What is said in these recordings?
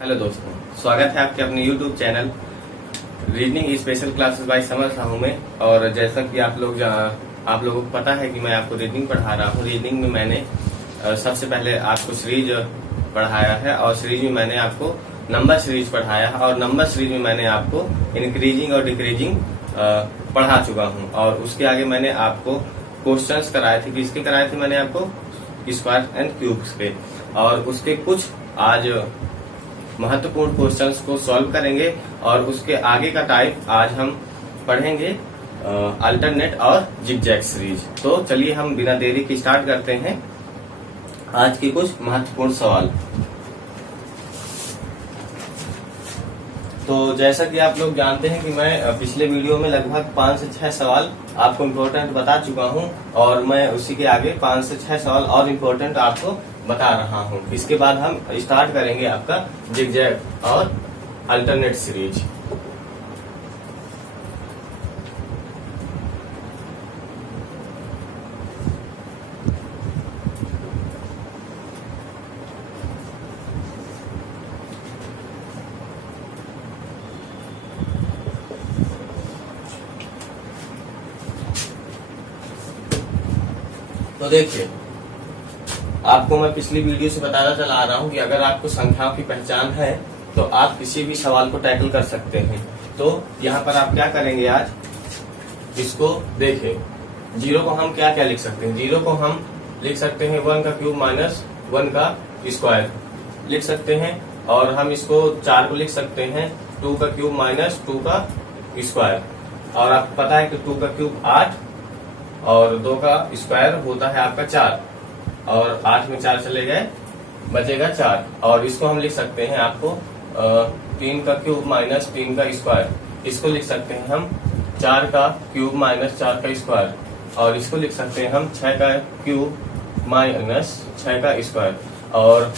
Hello दोस्तों, स्वागत है आपके अपने YouTube channel reasoning special classes bye summer Sahu में। और जैसा कि आप लोगों को पता है कि मैं आपको रीजनिंग पढ़ा रहा हूँ। रीजनिंग में मैंने सबसे पहले आपको सीरीज पढ़ाया है और सीरीज में मैंने आपको नंबर सीरीज पढ़ाया है और नंबर सीरीज में मैंने आपको इंक्रीजिंग और डिक्रीजिंग पढ़ा चुका हूँ। और उसके आगे मैंने आपको क्वेश्चंस कराए थे। किसके कराए थे? मैंने आपको स्क्वायर एंड क्यूब्स के। और उसके कुछ आज महत्वपूर्ण क्वेश्चंस को सॉल्व करेंगे और उसके आगे का टाइप आज हम पढ़ेंगे अल्टरनेट और जिगजैग सीरीज। तो चलिए हम बिना देरी के स्टार्ट करते हैं आज के कुछ महत्वपूर्ण सवाल। तो जैसा कि आप लोग जानते हैं कि मैं पिछले वीडियो में लगभग 5 से 6 सवाल आपको इम्पोर्टेंट बता चुका हूं और मैं उसी के आगे 5 से 6 सवाल और इम्पोर्टेंट आपको बता रहा हूं। इसके बाद हम स्टार्ट करेंगे आपका जिगजैग और अल्टरनेट सीरीज। तो देखिए, आपको मैं पिछली वीडियो से बताता चला आ रहा हूं कि अगर आपको संख्याओं की पहचान है तो आप किसी भी सवाल को टैकल कर सकते हैं। तो यहाँ पर आप क्या करेंगे, आज इसको देखें। जीरो को हम क्या क्या लिख सकते हैं? जीरो को हम लिख सकते हैं 1 का क्यूब माइनस 1 का स्क्वायर लिख सकते हैं। और हम इसको 4 को लिख सकते हैं 2 का क्यूब माइनस 2 का स्क्वायर। और आपको पता है कि 2 का क्यूब 8 और 2 का स्क्वायर होता है आपका 4 और 8 में 4 चले गए, बचेगा 4। और इसको हम लिख सकते हैं आपको 3 का क्यूब माइनस 3 का स्क्वायर। इसको लिख सकते हैं हम 4 का क्यूब माइनस 4 का स्क्वायर। और इसको लिख सकते हैं हम 6 का क्यूब माइनस 6 का स्क्वायर। और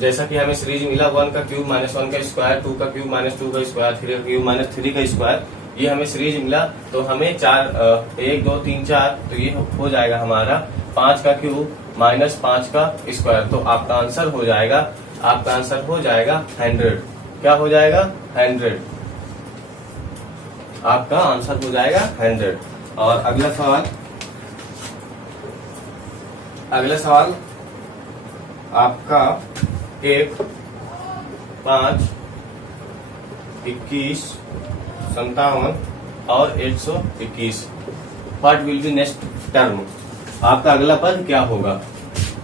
जैसा कि हमें सीरीज मिला 1 का क्यूब माइनस 1 का स्क्वायर, 2 का क्यूब माइनस 2 का स्क्वायर, 3 का क्यूब माइनस 3 का स्क्वायर, ये हमें सीरीज मिला। तो हमें 1 2 3 4, तो ये हो जाएगा हमारा 5 का क्यूब माइनस 5 का स्क्वायर। तो आपका आंसर हो जाएगा 100। क्या हो जाएगा? 100। आपका आंसर हो जाएगा 100। और अगला सवाल आपका 1 5 21 57 और 121। What will be next term? आपका अगला पद क्या होगा?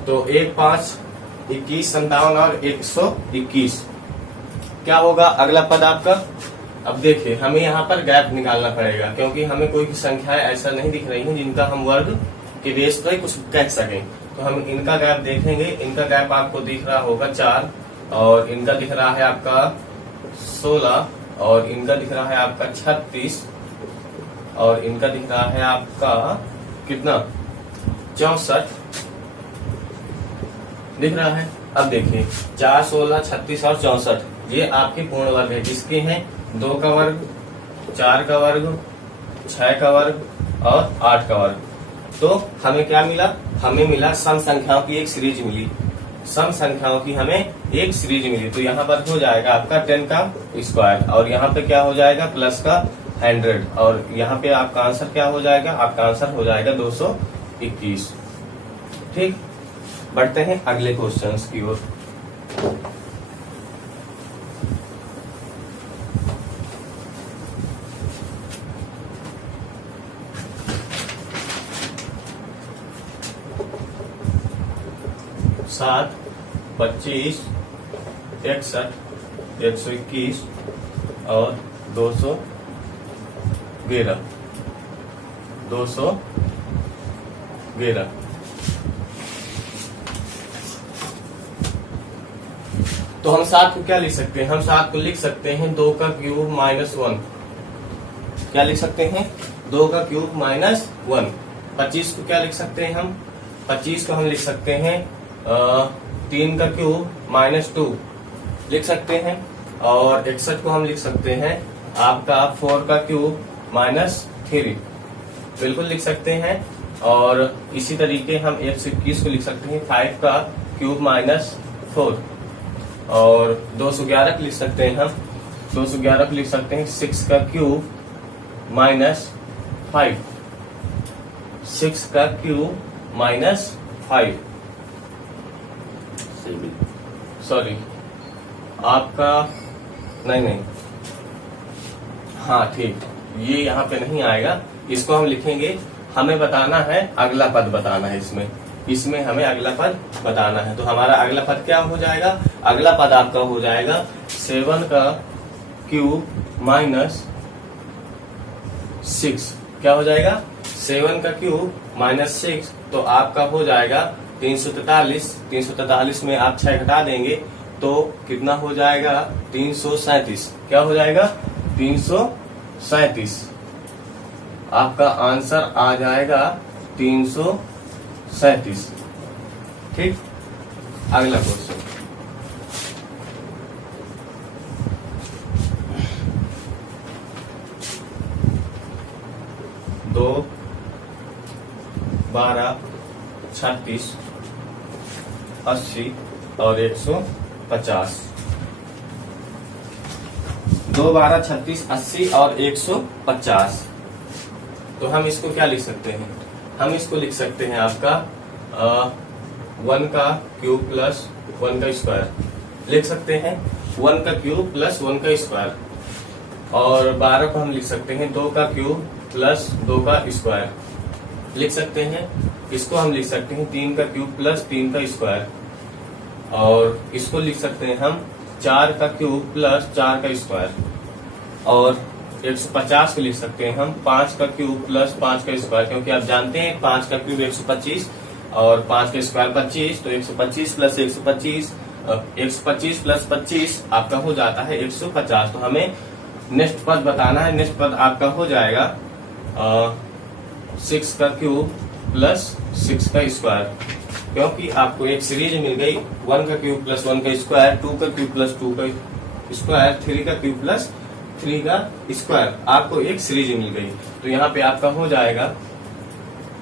तो 1 5 21 57 और 121 क्या होगा अगला पद आपका? अब देखिए, हमें यहाँ पर गैप निकालना पड़ेगा क्योंकि हमें कोई भी संख्याएं ऐसा नहीं दिख रही हैं जिनका हम वर्ग के बेस पर कुछ कह सकें। तो हम इनका गैप देखेंगे। इनका गैप आपको दिख रहा होगा 4 और इनका दिख रहा है आपका 16 और इनका दिख रहा है आपका 36 और इनका दिख रहा है आपका कितना? 64 दिख रहा है। अब देखिए 4 16 36 और 64 ये आपके पूर्ण वर्ग है। किसके हैं? 2 का वर्ग, 4 का वर्ग, 6 का वर्ग और 8 का वर्ग। तो हमें क्या मिला? हमें मिला सम संख्याओं की एक सीरीज मिली। सम संख्याओं की हमें एक सीरीज मिली। तो यहाँ पर हो जाएगा आपका 10 का स्क्वायर और यहाँ पे क्या हो जाएगा? प्लस का 100। और यहाँ पे आपका आंसर क्या हो जाएगा? आपका आंसर हो जाएगा 221। ठीक, बढ़ते हैं अगले क्वेश्चंस की ओर। सात 25 61 121 और 211 तो हम 7 को क्या लिख सकते हैं? हम 7 को लिख सकते हैं 2 का क्यूब माइनस 1। क्या लिख सकते हैं? 2 का क्यूब माइनस 1। 25 को क्या लिख सकते हैं हम? 25 को हम लिख सकते हैं 3 का क्यूब माइनस 2 लिख सकते हैं। और 61 को हम लिख सकते हैं आपका 4 का क्यूब माइनस 3 बिल्कुल लिख सकते हैं। और इसी तरीके हम 121 को लिख सकते हैं 5 का क्यूब माइनस 4। और 211 को लिख सकते हैं हम, 211 को लिख सकते हैं 6 का क्यूब माइनस 5, 6 का क्यूब माइनस 5, सॉरी आपका नहीं, हाँ ठीक, ये यहाँ पे नहीं आएगा, इसको हम लिखेंगे, हमें बताना है अगला पद बताना है, इसमें हमें अगला पद बताना है। तो हमारा अगला पद क्या हो जाएगा, अगला पद आपका हो जाएगा 7 का क्यूब माइनस 6, क्या हो जाएगा 7 का क्यूब माइनस 6, तो आपका हो जाएगा 343, 343 में आप 6 घटा देंगे तो कितना हो जाएगा 337, क्या हो जाएगा 337, आपका आंसर आ जाएगा 337। ठीक, अगला क्वेश्चन, दो 12 36 80 और 150, 2 12 36 80 और 150, तो हम इसको क्या लिख सकते हैं, हम इसको लिख सकते हैं आपका 1 का क्यूब प्लस 1 का स्क्वायर लिख सकते हैं, 1 का क्यूब प्लस 1 का स्क्वायर, और 12 को हम लिख सकते हैं 2 का क्यूब प्लस 2 का स्क्वायर लिख सकते हैं, इसको हम लिख सकते हैं 3 का क्यूब प्लस 3 का स्क्वायर, और इसको लिख सकते हैं हम 4 का क्यूब प्लस 4 का स्क्वायर, और 150 को लिख सकते हैं हम 5 का क्यूब प्लस 5 का स्क्वायर, क्योंकि आप जानते हैं 5 का क्यूब 125 और 5 का स्क्वायर 25, तो 125 प्लस 125, 125 प्लस 25 आपका हो जाता है 150। तो हमें नेक्स्ट पद बताना है, नेक्स्ट पद आपका हो जाएगा 6 का क्यूब प्लस 6 का स्क्वायर, क्योंकि आपको एक सीरीज मिल गई 1 का क्यूब प्लस 1 का स्क्वायर, 2 का क्यूब प्लस 2 का स्क्वायर, 3 का क्यूब प्लस 3 का स्क्वायर, आपको एक सीरीज मिल गई। तो यहाँ पे आपका हो जाएगा,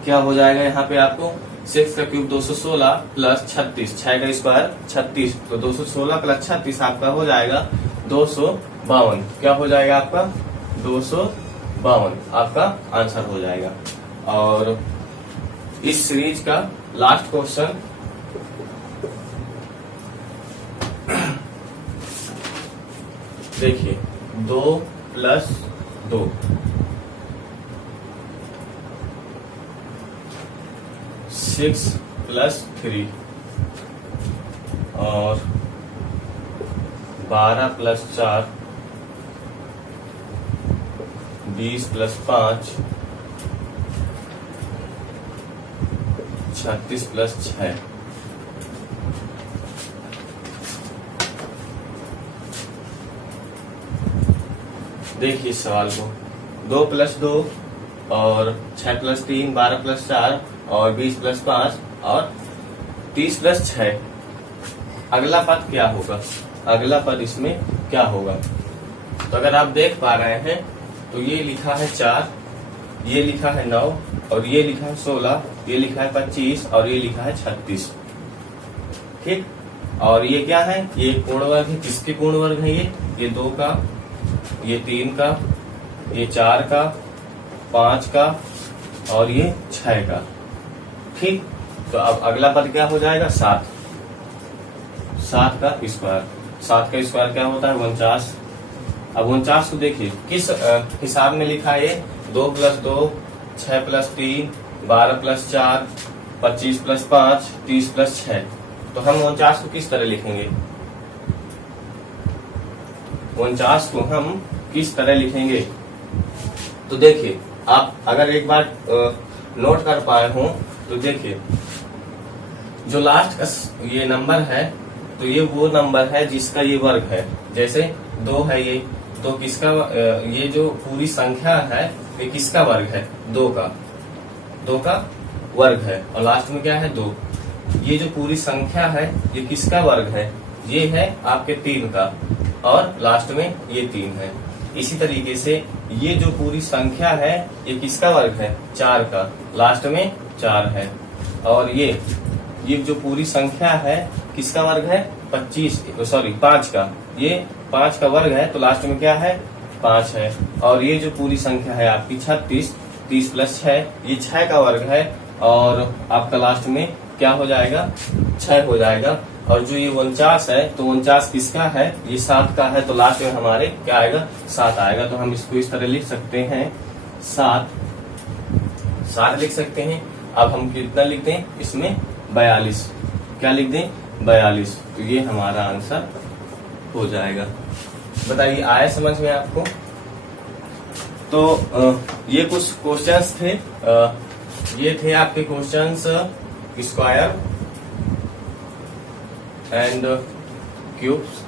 क्या हो जाएगा यहाँ पे आपको 6 का क्यूब 216 प्लस 36, 6 का स्क्वायर 36, तो 216 प्लस 36 आपका हो जाएगा 252, क्या हो जाएगा आपका 252, आपका आंसर हो जाएगा। और इस सीरीज का लास्ट क्वेश्चन, देखिए 2 प्लस 2, 6 प्लस 3 और 12 प्लस 4, 20 प्लस 5, 36 प्लस 6। देखिए इस सवाल को, 2 प्लस 2 और 6 प्लस 3, 12 प्लस 4 और 20 प्लस 5 और 30 प्लस 6, अगला पद क्या होगा, अगला पद इसमें क्या होगा। तो अगर आप देख पा रहे हैं तो ये लिखा है 4, ये लिखा है 9 और ये लिखा है 16, ये लिखा है 25 और ये लिखा है 36। ठीक, और ये क्या है, ये पूर्ण वर्ग है, किसके पूर्ण वर्ग है, ये 2 का, ये 3 का, ये 4 का, 5 का और ये 6 का। ठीक, तो अब अगला पद क्या हो जाएगा 7, 7 का स्क्वायर, 7 का स्क्वायर क्या होता है 49। अब 49 को देखिए किस हिसाब में लिखा है, 2 plus 2, 6 plus 3, 12 plus 4, 25 plus 5, 30 plus 6। तो हम 49 को किस तरह लिखेंगे, 49 को हम किस तरह लिखेंगे। तो देखिए आप अगर एक बार नोट कर पाए हो तो देखिए, जो लास्ट का ये नंबर है तो ये वो नंबर है जिसका ये वर्ग है, जैसे 2 है ये, तो किसका, ये जो पूरी संख्या है ये किसका वर्ग है, 2 का वर्ग है, और लास्ट में क्या है 2। ये जो पूरी संख्या है ये किसका वर्ग है, ये है आपके 3 का, और लास्ट में ये 3 है। इसी तरीके से ये जो पूरी संख्या है ये किसका वर्ग है, 4 का, लास्ट में 4 है, और ये जो पूरी संख्या है किसका वर्ग है, 5 का, ये 5 का वर्ग है तो लास्ट में क्या है 5 है। और ये जो पूरी संख्या है आपकी 36, 30 प्लस 6, ये 6 का वर्ग है और आपका लास्ट में क्या हो जाएगा 6 हो जाएगा। और जो ये 49 है तो 49 किसका है, ये 7 का है तो लास्ट में हमारे क्या आएगा 7 आएगा। तो हम इसको इस तरह लिख सकते हैं 7 लिख सकते हैं। अब हम कितना लिख दें इसमें 42, क्या लिख दें 42, तो ये हमारा आंसर हो जाएगा। बताइए आया समझ में आपको। तो ये कुछ क्वेश्चंस थे, ये थे आपके questions square and cubes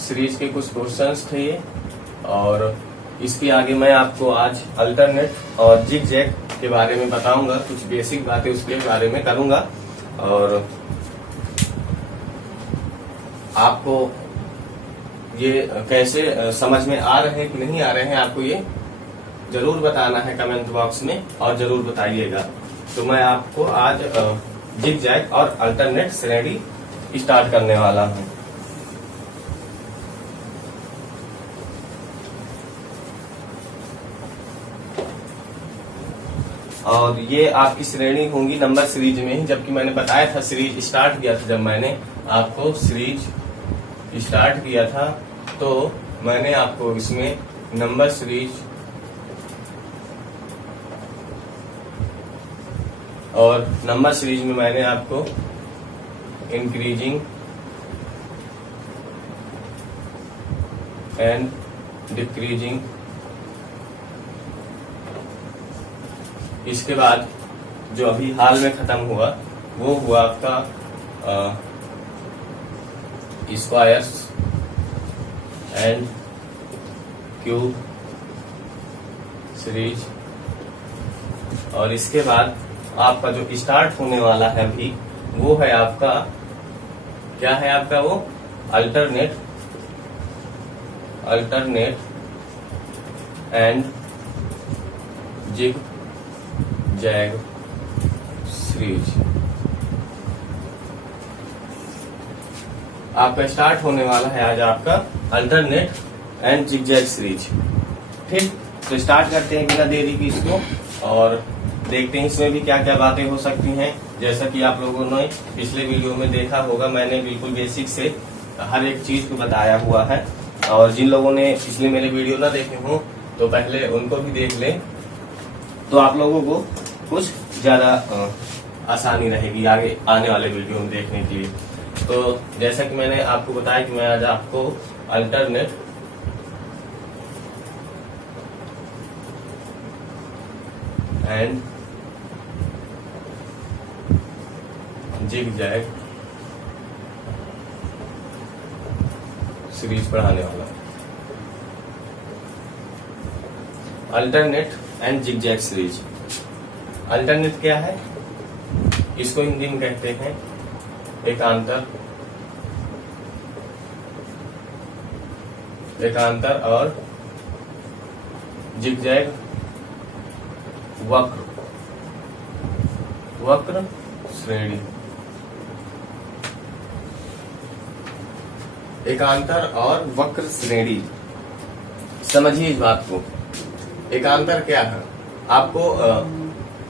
series के कुछ क्वेश्चंस थे ये। और इसके आगे मैं आपको आज अल्टरनेट और जिगजैग के बारे में बताऊंगा, कुछ बेसिक बातें उसके बारे में करूंगा। और आपको ये कैसे समझ में आ रहे हैं कि नहीं आ रहे हैं, आपको ये जरूर बताना है कमेंट बॉक्स में और जरूर बताइएगा। तो मैं आपको आज जिगजैग और अल्टरनेट श्रेणी स्टार्ट करने वाला हूं। और ये आपकी श्रेणी होंगी नंबर सीरीज में ही, जबकि मैंने बताया था सीरीज स्टार्ट किया था, जब मैंने आपको सीरीज स्टार्ट किया था तो मैंने आपको इसमें नंबर सीरीज और नंबर सीरीज में मैंने आपको इंक्रीजिंग एंड डिक्रीजिंग, इसके बाद जो अभी हाल में खत्म हुआ वो हुआ आपका स्क्वायर्स एंड क्यूब सीरीज। और इसके बाद आपका जो स्टार्ट होने वाला है अभी वो है आपका क्या है आपका वो अल्टरनेट एंड जिगजैग सीरीज। आपका स्टार्ट होने वाला है आज आपका अल्टरनेट एंड जिगजैग सीरीज। ठीक, तो स्टार्ट करते हैं बिना देरी की इसको और देखते हैं इसमें भी क्या क्या बातें हो सकती हैं। जैसा कि आप लोगों ने पिछले वीडियो में देखा होगा, मैंने बिल्कुल बेसिक से हर एक चीज को बताया हुआ है। और जिन लोगों ने पिछले मेरे वीडियो ना देखे हों तो पहले उनको भी देख लें, तो आप लोगों को कुछ ज्यादा आसानी रहेगी आगे आने वाले वीडियो में देखने के लिए। तो जैसा कि मैंने आपको बताया कि मैं आज आपको अल्टरनेट एंड जिगजैग सीरीज पढ़ाने वाला हूं। Alternate and zigzag series. Alternate क्या है, इसको हिंदी में कहते हैं एकांतर और जिगजैग वक्र श्रेणी। एकांतर और वक्र श्रेणी, समझिए इस बात को। एकांतर क्या है आपको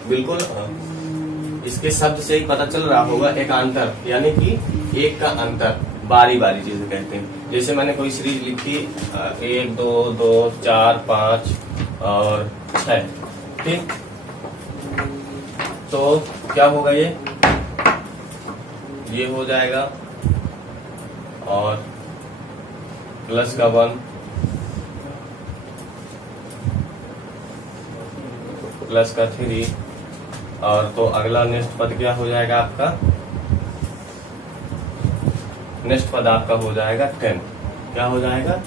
बिल्कुल इसके शब्द से ही पता चल रहा होगा। एकांतर यानी कि एक का अंतर, बारी बारी जिसे कहते हैं। जैसे मैंने कोई सीरीज लिखी 1 2 2 4 5 और 6, ठीक, तो क्या होगा ये हो जाएगा और प्लस का 1 प्लस का 3 और तो अगला नेक्स्ट पद क्या हो जाएगा आपका, नेक्स्ट पद आपका हो जाएगा 10। क्या हो जाएगा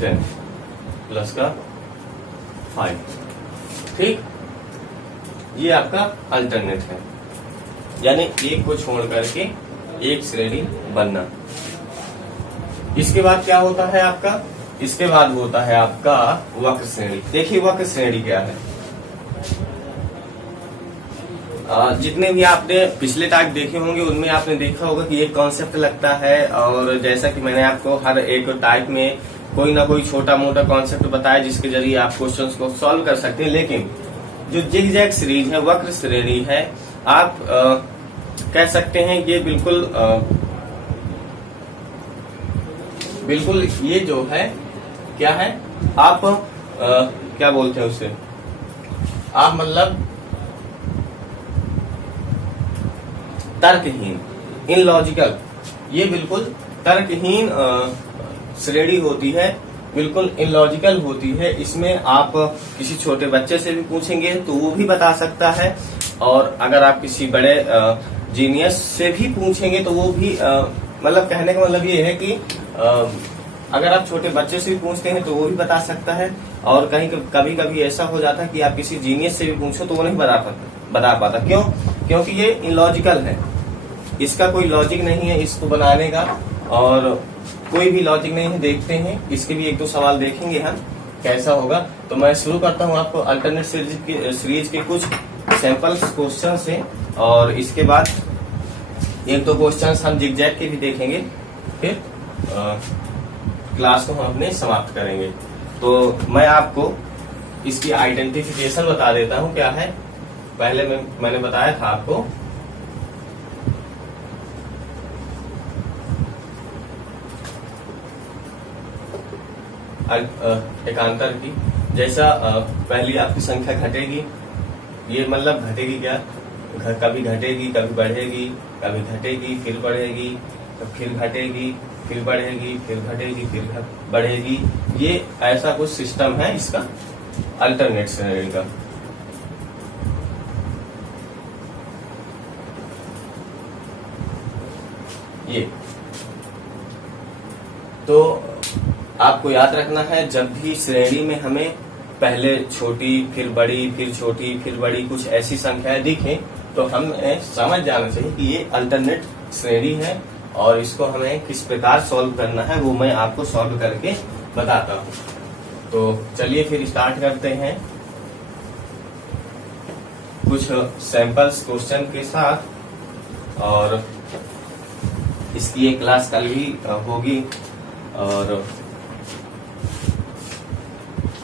10 प्लस का 5, ठीक। ये आपका अल्टरनेट है, यानी एक को छोड़ करके एक श्रेणी बनना। इसके बाद क्या होता है आपका, इसके बाद होता है आपका वक्र श्रेणी। देखिए वक्र श्रेणी क्या है। जितने भी आपने पिछले टाइप देखे होंगे उनमें आपने देखा होगा कि एक कॉन्सेप्ट लगता है, और जैसा कि मैंने आपको हर एक टाइप में कोई ना कोई छोटा मोटा कॉन्सेप्ट बताया जिसके जरिए आप क्वेश्चंस को सॉल्व कर सकते हैं। लेकिन जो जिगजैग सीरीज है, वक्र श्रेणी है, आप कह सकते हैं ये बिल्कुल ये जो है क्या है, आप क्या बोलते हैं उसे, आप मतलब तर्कहीन, इनलॉजिकल, ये बिल्कुल तर्कहीन श्रेणी होती है, बिल्कुल इनलॉजिकल होती है। इसमें आप किसी छोटे बच्चे से भी पूछेंगे तो वो भी बता सकता है, और अगर आप किसी बड़े जीनियस से भी पूछेंगे तो वो भी मतलब कहने का मतलब ये है कि अगर आप छोटे बच्चे से भी पूछते हैं तो वो भी बता सकता है, और कहीं कभी कभी ऐसा हो जाता है कि आप किसी जीनियस से भी पूछो तो वो नहीं बता पाता। क्यों? क्योंकि ये इलॉजिकल है, इसका कोई लॉजिक नहीं है इसको बनाने का, और कोई भी लॉजिक नहीं है। देखते हैं इसके भी एक दो सवाल देखेंगे हम कैसा होगा। तो मैं शुरू करता हूं आपको अल्टरनेट सीरीज के कुछ सैंपल क्वेश्चन से, और इसके बाद एक दो क्वेश्चन हम जिगजैग के भी देखेंगे, फिर क्लास को हम अपने समाप्त करेंगे। तो मैं आपको इसकी आइडेंटिफिकेशन बता देता हूं क्या है। पहले मैंने बताया था आपको एकांतर की, जैसा पहली आपकी संख्या घटेगी, ये मतलब घटेगी क्या, कभी घटेगी, कभी बढ़ेगी, कभी घटेगी, फिर बढ़ेगी, फिर घटेगी, फिर बढ़ेगी, फिर घटेगी, फिर बढ़ेगी। ये ऐसा कुछ सिस्टम है इसका अल्टरनेट श्रेणी का। ये तो आपको याद रखना है, जब भी श्रेणी में हमें पहले छोटी फिर बड़ी फिर छोटी फिर बड़ी कुछ ऐसी संख्याएं दिखें तो हमें समझ जाना चाहिए कि ये अल्टरनेट श्रेणी है, और इसको हमें किस प्रकार सॉल्व करना है वो मैं आपको सॉल्व करके बताता हूँ। तो चलिए फिर स्टार्ट करते हैं कुछ सैंपल्स क्वेश्चन के साथ, और इसकी एक क्लास कल भी होगी। और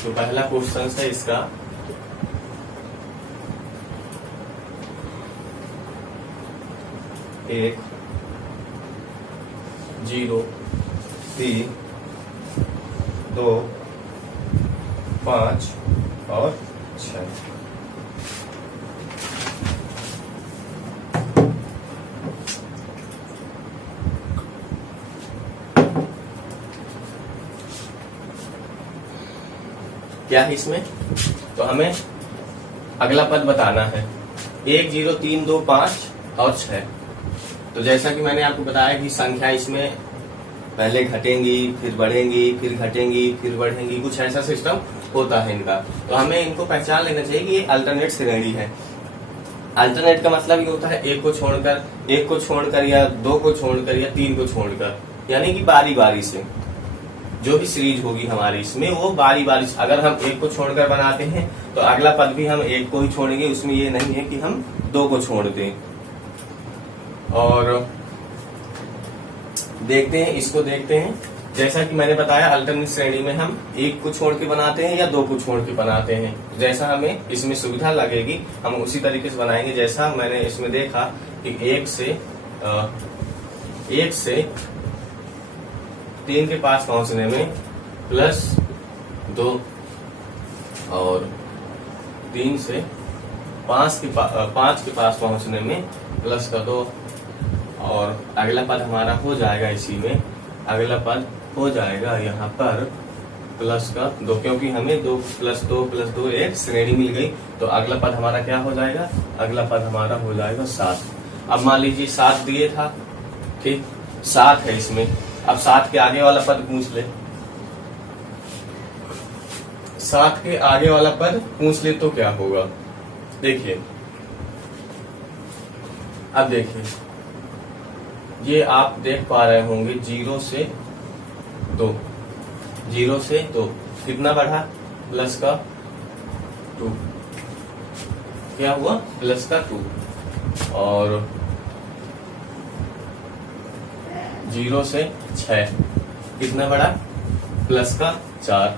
तो पहला क्वेश्चन है इसका, एक 0 3 2 5 और 6। क्या है इसमें? तो हमें अगला पद बताना है, 1 0 3 2 5 और 6। तो जैसा कि मैंने आपको बताया कि संख्या इसमें पहले घटेंगी, फिर बढ़ेंगी, फिर घटेंगी, फिर बढ़ेंगी, कुछ ऐसा सिस्टम होता है इनका। तो हमें इनको पहचान लेना चाहिए कि ये अल्टरनेट श्रेणी है। अल्टरनेट का मतलब ये होता है एक को छोड़कर या दो को छोड़कर या तीन को छोड़कर, यानी कि बारी बारी से जो भी सीरीज होगी हमारी इसमें वो बारी बारी से। अगर हम एक को छोड़कर बनाते हैं तो अगला पद भी हम एक को ही छोड़ेंगे, उसमें ये नहीं है कि हम दो को छोड़ दें। और देखते हैं, इसको देखते हैं। जैसा कि मैंने बताया अल्टरनेट श्रेणी में हम एक को छोड़ के बनाते हैं या दो को छोड़ के बनाते हैं। जैसा हमें इसमें सुविधा लगेगी हम उसी तरीके से बनाएंगे। जैसा मैंने इसमें देखा कि एक से 3 के पास पहुंचने में +2 और 3 से 5 के पास पहुंचने में +2, और अगला पद हमारा हो जाएगा इसी में, अगला पद हो जाएगा यहाँ पर +2, क्योंकि हमें 2 + 2 + 2 एक श्रेणी मिल गई। तो अगला पद हमारा क्या हो जाएगा? अगला पद हमारा हो जाएगा 7। अब मान लीजिए 7 दिए था, ठीक, 7 है इसमें। अब 7 के आगे वाला पद पूछ ले, 7 के आगे वाला पद पूछ ले तो क्या होगा? देखिए, अब देखिए, ये आप देख पा रहे होंगे 0 से 2, 0 से 2 कितना बढ़ा? +2। क्या हुआ? +2। और 0 से 6 कितना बड़ा, प्लस का 4,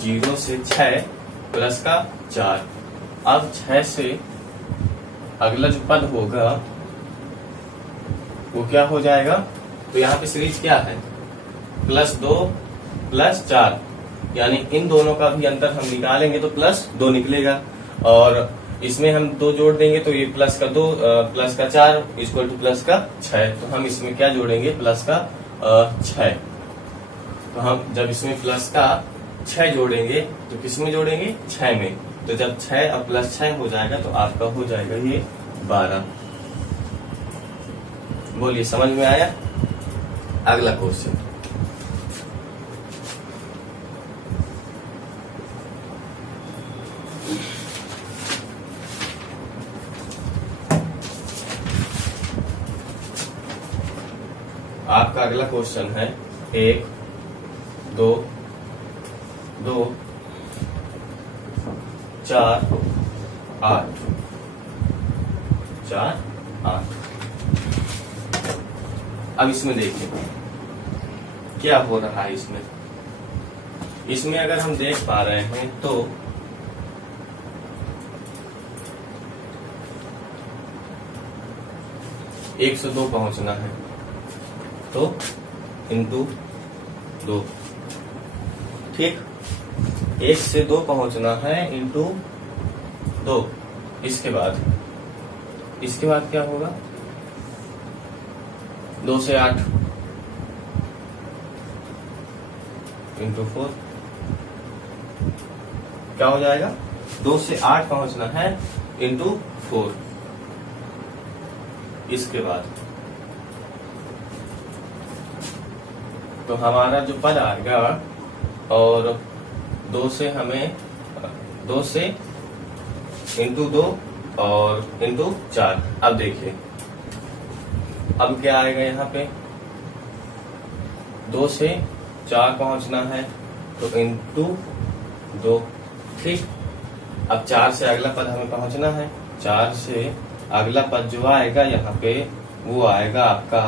0 से 6 प्लस का 4। अब 6 से अगला जो पद होगा वो क्या हो जाएगा, तो यहाँ पे सीरीज क्या है, +2 + 4, यानी इन दोनों का भी अंतर हम निकालेंगे तो +2 निकलेगा, और इसमें हम 2 जोड़ देंगे तो ये प्लस का 2 प्लस का 4 इक्वल टू प्लस का 6। तो हम इसमें क्या जोड़ेंगे, प्लस का 6। तो हम जब इसमें प्लस का 6 जोड़ेंगे तो किस में जोड़ेंगे, 6 में। तो जब 6 और +6 हो जाएगा तो आपका हो जाएगा ये 12। बोलिए समझ में आया। अगला क्वेश्चन, आपका अगला क्वेश्चन है 1 2 2 4 8 4 8। अब इसमें देखिए क्या हो रहा है। इसमें अगर हम देख पा रहे हैं तो एक से 2 पहुंचना है तो इंटू 2, ठीक। 1 से 2 पहुंचना है इंटू 2। इसके बाद क्या होगा, 2 से 8 इंटू 4 क्या हो जाएगा, 2 से 8 पहुंचना है इंटू 4। इसके बाद तो हमारा जो पद आएगा, और 2 से हमें 2 से इंटू 2 और इंटू 4। अब देखिए अब क्या आएगा, यहाँ पे 2 से 4 पहुंचना है तो इंटू 2, ठीक। अब 4 से अगला पद हमें पहुंचना है, 4 से अगला पद जो आएगा यहाँ पे वो आएगा आपका,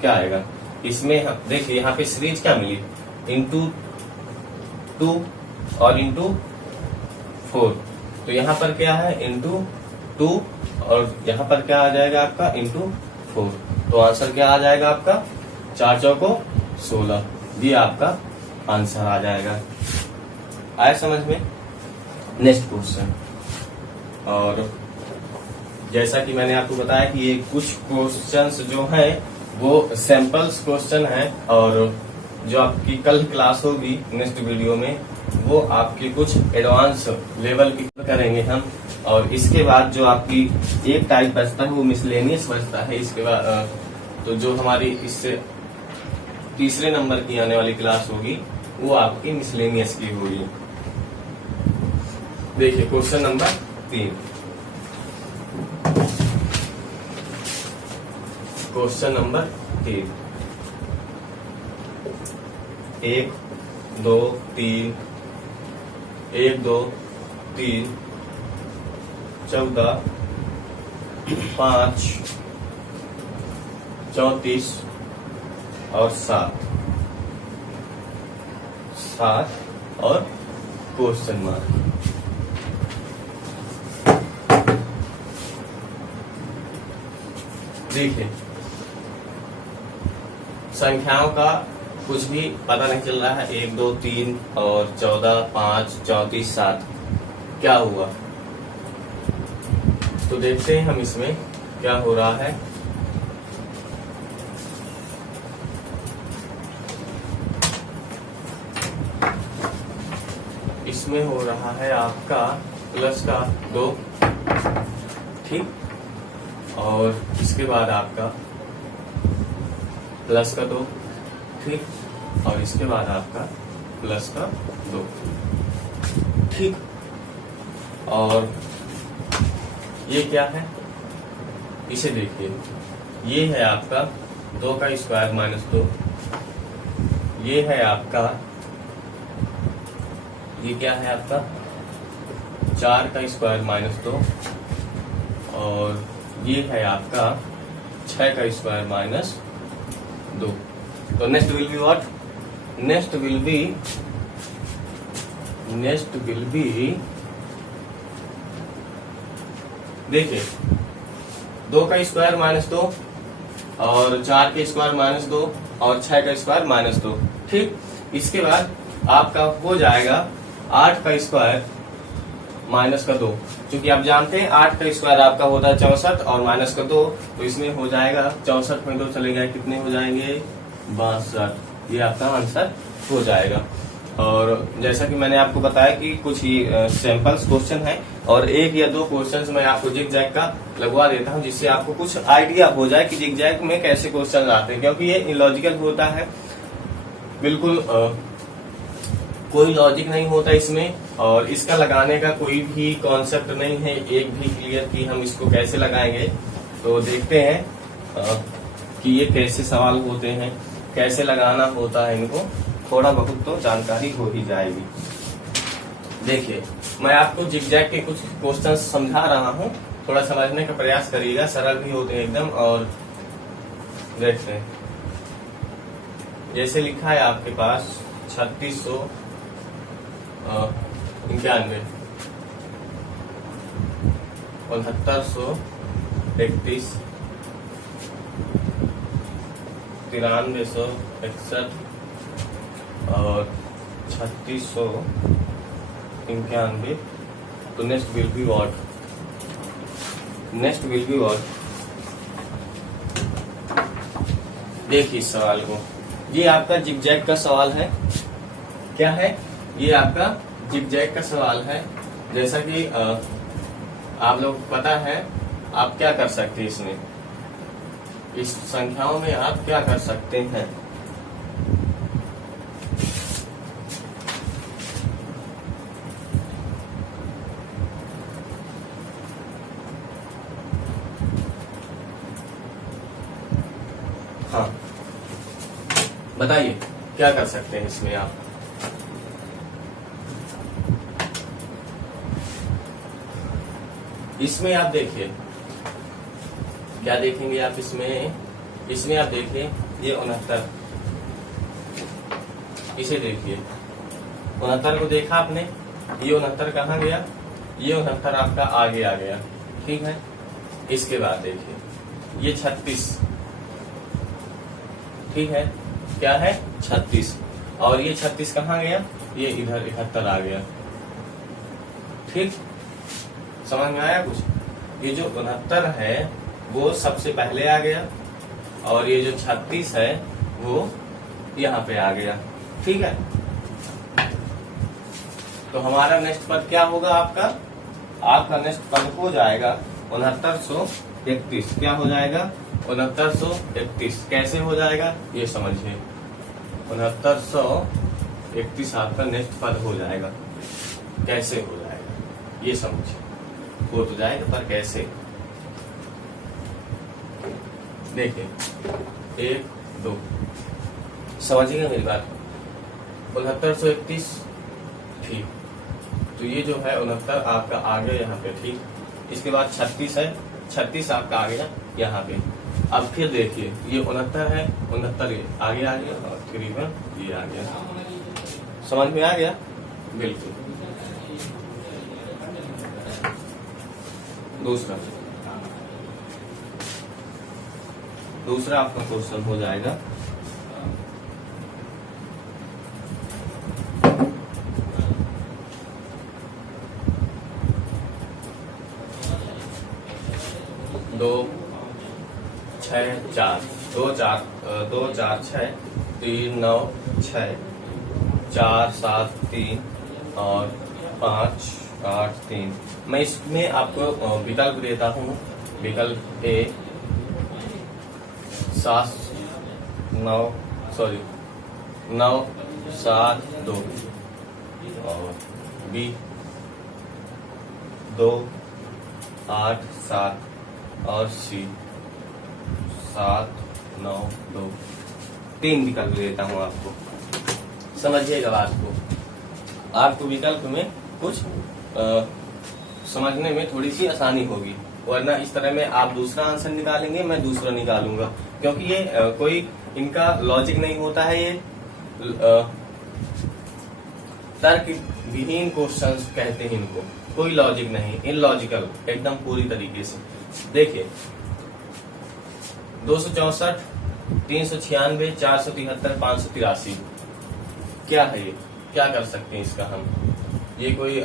क्या आएगा, इसमें हम देखिए यहाँ पे सीरीज क्या मिली, इंटू 2 और इंटू 4। तो यहाँ पर क्या है, इंटू 2 और यहाँ पर क्या आ जाएगा आपका, इंटू 4। तो आंसर क्या आ जाएगा आपका, 4 चौको 16, ये आपका आंसर आ जाएगा। आया समझ में। नेक्स्ट क्वेश्चन, और जैसा कि मैंने आपको बताया कि ये कुछ क्वेश्चंस जो हैं वो सैंपल्स क्वेश्चन है, और जो आपकी कल क्लास होगी नेक्स्ट वीडियो में वो आपकी कुछ एडवांस लेवल की करेंगे हम। और इसके बाद जो आपकी एक टाइप बचता है वो मिसलेनियस बचता है। इसके बाद तो जो हमारी इससे तीसरे नंबर की आने वाली क्लास होगी वो आपकी मिसलेनियस की होगी। देखिए क्वेश्चन नंबर 3, क्वेश्चन नंबर 3, 1 2 3 1 2 3 14 5 34 और 7 और क्वेश्चन मार्क। देखिए संख्याओं का कुछ भी पता नहीं चल रहा है, 1 2 3 और 14 5 34 7 क्या हुआ। तो देखते हैं हम इसमें क्या हो रहा है। इसमें हो रहा है आपका प्लस का 2, ठीक, और इसके बाद आपका प्लस का 2, ठीक, और इसके बाद आपका प्लस का 2, ठीक। और ये क्या है, इसे देखिए, ये है आपका 2 का स्क्वायर माइनस 2, ये है आपका, ये क्या है आपका 4 का स्क्वायर माइनस 2 और ये है आपका 6 का स्क्वायर माइनस 2। तो next will be what? Next will be देखिए 2 का स्क्वायर माइनस 2 और 4 के स्क्वायर माइनस 2 और 6 का स्क्वायर माइनस 2। ठीक, इसके बाद आपका हो जाएगा 8 का स्क्वायर माइनस का 2। क्योंकि आप जानते हैं 8 का स्क्वायर आपका होता है 64 और माइनस का 2, तो इसमें हो जाएगा 64 में 2 चले गए, कितने हो जाएंगे? 62। ये आपका आंसर हो जाएगा। और जैसा कि मैंने आपको बताया कि कुछ ही सैंपल्स क्वेश्चन है और 1 या 2 क्वेश्चन मैं आपको जिग जैग का लगवा देता हूं, जिससे आपको कुछ आइडिया हो जाए कि जिग जैग में कैसे क्वेश्चन आते हैं, क्योंकि ये इलॉजिकल होता है, बिल्कुल कोई लॉजिक नहीं होता इसमें और इसका लगाने का कोई भी कॉन्सेप्ट नहीं है एक भी क्लियर कि हम इसको कैसे लगाएंगे। तो देखते हैं कि ये कैसे सवाल होते हैं, कैसे लगाना होता है इनको, थोड़ा बहुत तो जानकारी हो ही जाएगी। देखिए मैं आपको जिगजैग के कुछ क्वेश्चन समझा रहा हूँ, थोड़ा समझने का प्रयास करिएगा, सरल भी होते हैं एकदम। और देखते हैं जैसे लिखा है आपके पास 3691 6931 9361 और 3691। तो नेक्स्ट विल बी व्हाट? देखिए इस सवाल को, ये आपका जिगजैग का सवाल है। क्या है? ये आपका जिगजैग का सवाल है। जैसा कि आप लोग पता है आप क्या कर सकते हैं इसमें, इस संख्याओं में आप क्या कर सकते हैं। हाँ बताइए क्या कर सकते हैं इसमें आप। इसमें आप देखिए क्या देखेंगे आप इसमें आप देखिए ये 69, इसे देखिए 69 को देखा आपने, ये 69 कहाँ गया? ये 69 आपका आगे आ गया, ठीक है। इसके बाद देखिए ये 36, ठीक है, क्या है? 36, और ये 36 कहाँ गया? ये इधर 71 आ गया, ठीक। समझ में आया कुछ? ये जो 69 है वो सबसे पहले आ गया और ये जो 36 है वो यहाँ पे आ गया, ठीक है। तो हमारा नेक्स्ट पद क्या होगा? आपका नेक्स्ट पद हो जाएगा 6931। क्या हो जाएगा? 6931। कैसे हो जाएगा ये समझिए। 6931 आपका नेक्स्ट पद हो जाएगा। कैसे हो जाएगा ये समझिए। हो तो जाएगा पर कैसे? देखिए 1 2 समझिएगा मेरी बात। 6931, ठीक। तो ये जो है 69 आपका आ गया यहाँ पे, ठीक। इसके बाद 36 है, 36 आपका आ गया यहाँ पे। अब फिर देखिए ये 69 है, 69 आगे आ गया और तकरीबन ये आ गया। समझ में आ गया? बिल्कुल। दूसरा आपका क्वेश्चन हो जाएगा दो 6 4 2 4 2 4 6 3 9 6 4 7 3 और 5 8 3। मैं इसमें आपको विकल्प देता हूँ। विकल्प ए 7 9 7 2 और बी 2 8 7 और सी 7 9 2। 3 विकल्प देता हूँ आपको, समझिएगा बात को। आपको विकल्प में कुछ समझने में थोड़ी सी आसानी होगी, वरना इस तरह में आप दूसरा आंसर निकालेंगे, मैं दूसरा निकालूंगा, क्योंकि ये कोई इनका लॉजिक नहीं होता है। ये तर्क विहीन क्वेश्चंस कहते हैं इनको, कोई लॉजिक नहीं, इनलॉजिकल एकदम पूरी तरीके से। देखिए 264, 396, 473, 583 क्या है ये, क्या कर सकते हैं इसका हम। ये कोई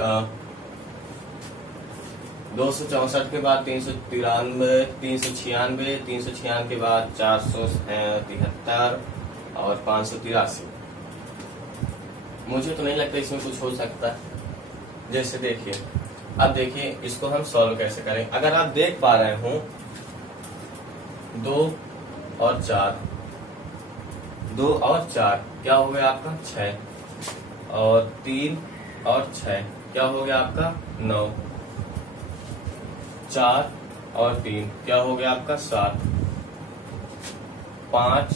264 के बाद 393, 396, 396 के बाद 473 और 583। मुझे तो नहीं लगता इसमें कुछ हो सकता है। जैसे देखिए, अब देखिए इसको हम सॉल्व कैसे करें। अगर आप देख पा रहे हो 2 और 4, 2 और 4 क्या हो गया आपका 6, और 3 और 6 क्या हो गया आपका 9, 4 और 3 क्या हो गया आपका 7, 5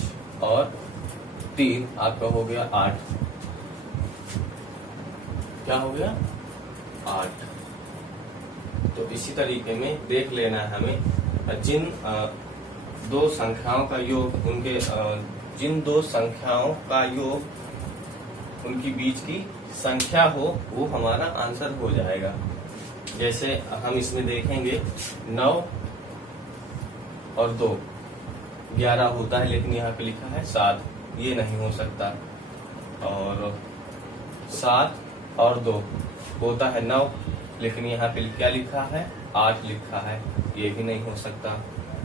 और 3 आपका हो गया 8, क्या हो गया 8। तो इसी तरीके में देख लेना है हमें, जिन दो संख्याओं का योग उनके जिन दो संख्याओं का योग उनकी बीच की संख्या हो वो हमारा आंसर हो जाएगा। जैसे हम इसमें देखेंगे 9 और 2 11 होता है, लेकिन यहाँ पे लिखा है 7, ये नहीं हो सकता। और 7 और 2 होता है 9, लेकिन यहाँ पे क्या लिखा है 8 लिखा है, ये भी नहीं हो सकता।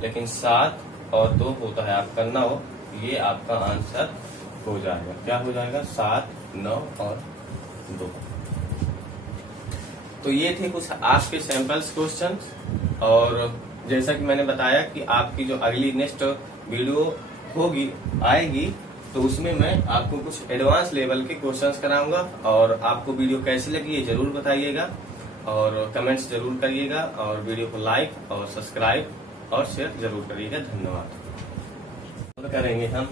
लेकिन 7 और 2 होता है आपका 9, ये आपका आंसर हो जाएगा। क्या हो जाएगा 7, 9 और 2। तो ये थे कुछ आपके सैंपल्स क्वेश्चंस। और जैसा कि मैंने बताया कि आपकी जो अगली नेक्स्ट वीडियो होगी आएगी, तो उसमें मैं आपको कुछ एडवांस लेवल के क्वेश्चंस कराऊंगा। और आपको वीडियो कैसी लगी ये जरूर बताइएगा और कमेंट्स जरूर करिएगा, और वीडियो को लाइक और सब्सक्राइब और शेयर जरूर करिएगा। धन्यवाद। करेंगे हम